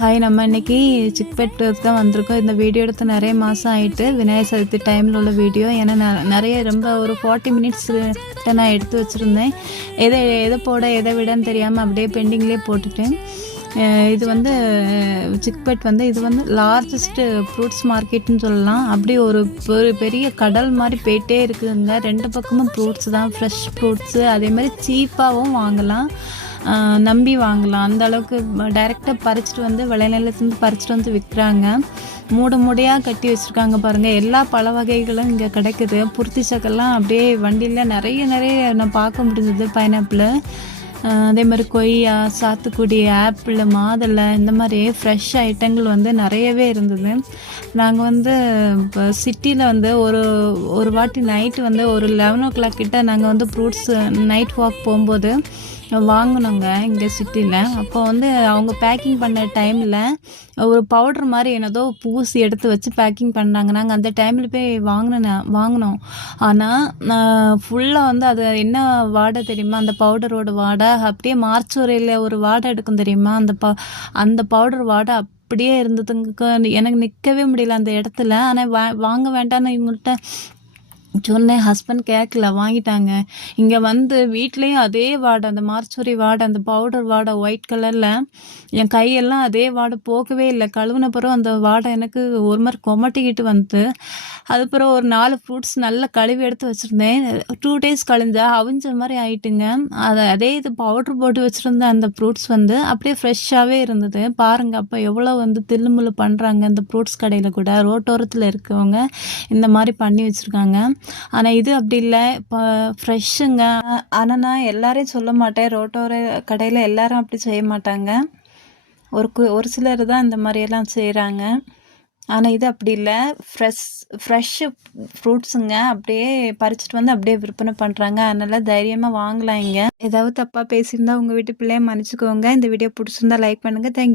Hi, நம்ம இன்னைக்கு சிக்பெட்டுக்கு தான் வந்திருக்கோம். இந்த வீடியோ எடுத்து நிறைய மாதம் ஆகிட்டு, விநாயகர் சதுர்த்தி டைமில் உள்ள வீடியோ. ஏன்னா நிறைய ரொம்ப ஒரு 40 மினிட்ஸ் கிட்ட நான் எடுத்து வச்சுருந்தேன். எதை போட எதை விடன்னு தெரியாமல் அப்படியே பெண்டிங்லேயே போட்டுட்டேன். இது வந்து சிக்பெட் வந்து இது வந்து லார்ஜஸ்ட்டு ஃப்ரூட்ஸ் மார்க்கெட்னு சொல்லலாம். அப்படியே ஒரு பெரிய கடல் மாதிரி போயிட்டே இருக்குதுங்க. 2 பக்கமும் ஃப்ரூட்ஸ் தான், ஃப்ரெஷ் ஃப்ரூட்ஸு. அதேமாதிரி சீப்பாகவும் வாங்கலாம், நம்பி வாங்கலாம். அந்த அளவுக்கு டைரெக்டாக பறிச்சுட்டு வந்து விளைநிலத்துலேருந்து பறிச்சுட்டு வந்து விற்கிறாங்க. மூடையாக கட்டி வச்சுருக்காங்க பாருங்கள். எல்லா பழ வகைகளும் இங்கே கிடைக்குது. புர்த்தி சக்கெல்லாம் அப்படியே வண்டியில் நிறைய நான் பார்க்க முடிஞ்சது. பைனாப்பிள், அதே மாதிரி கொய்யா, சாத்துக்குடி, ஆப்பிள், மாதுளை, இந்த மாதிரி ஃப்ரெஷ் ஐட்டங்கள் வந்து நிறையவே இருந்தது. நாங்கள் வந்து இப்போ சிட்டியில் வந்து ஒரு வாட்டி நைட்டு வந்து ஒரு 11 o'clock கிட்ட நாங்கள் வந்து ஃப்ரூட்ஸ் நைட் வாக் போகும்போது வாங்கினோங்க இங்கே சிட்டியில். அப்போ வந்து அவங்க பேக்கிங் பண்ண டைமில் ஒரு பவுட்ரு மாதிரி என்னதோ பூசி எடுத்து வச்சு பேக்கிங் பண்ணாங்க. நாங்கள் அந்த டைமில் போய் வாங்கினோம். ஆனால் ஃபுல்லாக வந்து அது என்ன வாடை தெரியுமா, அந்த பவுடரோட வாடை அப்படியே மார்ச்சுவரியில் ஒரு வாடை எடுக்கும் தெரியுமா, அந்த பவுடர் வாடை அப்படியே இருந்ததுங்க. எனக்கு நிற்கவே முடியல அந்த இடத்துல. ஆனால் வாங்க வேண்டாம்னு இவங்கள்ட்ட சொன்னேன். ஹஸ்பண்ட் கேட்கல, வாங்கிட்டாங்க. இங்கே வந்து வீட்லேயும் அதே வாடை, அந்த மார்ச்சுரி வாடை, அந்த பவுடர் வாடை ஒயிட் கலரில். என் கையெல்லாம் அதே வாடை போகவே இல்லை. கழுவுன பிறகு அந்த வாடை எனக்கு ஒரு மாதிரி கொமட்டிக்கிட்டு வந்து, அதுக்கப்புறம் ஒரு 4 ஃப்ரூட்ஸ் நல்லா கழுவி எடுத்து வச்சுருந்தேன். 2 days கழிஞ்சா அவிஞ்ச மாதிரி ஆயிட்டுங்க. அதே இது பவுட்ரு போட்டு வச்சுருந்த அந்த ஃப்ரூட்ஸ் வந்து அப்படியே ஃப்ரெஷ்ஷாகவே இருந்தது பாருங்கள். அப்போ எவ்வளோ வந்து தில்லுமுள்ளு பண்ணுறாங்க இந்த ஃப்ரூட்ஸ் கடையில் கூட. ரோட்டோரத்தில் இருக்கவங்க இந்த மாதிரி பண்ணி வச்சுருக்காங்க. ஆனால் இது அப்படி இல்லை, இப்போ ஃப்ரெஷ்ஷுங்க. ஆனால் நான் எல்லாரையும் சொல்ல மாட்டேன், ரோட்டோர கடையில் எல்லாரும் அப்படி செய்ய மாட்டாங்க. ஒரு சிலர் தான் இந்த மாதிரியெல்லாம் செய்கிறாங்க. ஆனால் இது அப்படி இல்லை, ஃப்ரெஷ்ஷு ஃப்ரூட்ஸுங்க. அப்படியே பறிச்சுட்டு வந்து அப்படியே விற்பனை பண்ணுறாங்க. அதனால் தைரியமாக வாங்கலாம் இங்கே. ஏதாவது தப்பாக பேசியிருந்தா உங்கள் வீட்டு பிள்ளைய மன்னிச்சுக்கோங்க. இந்த வீடியோ பிடிச்சிருந்தா லைக் பண்ணுங்கள். தேங்க்யூ.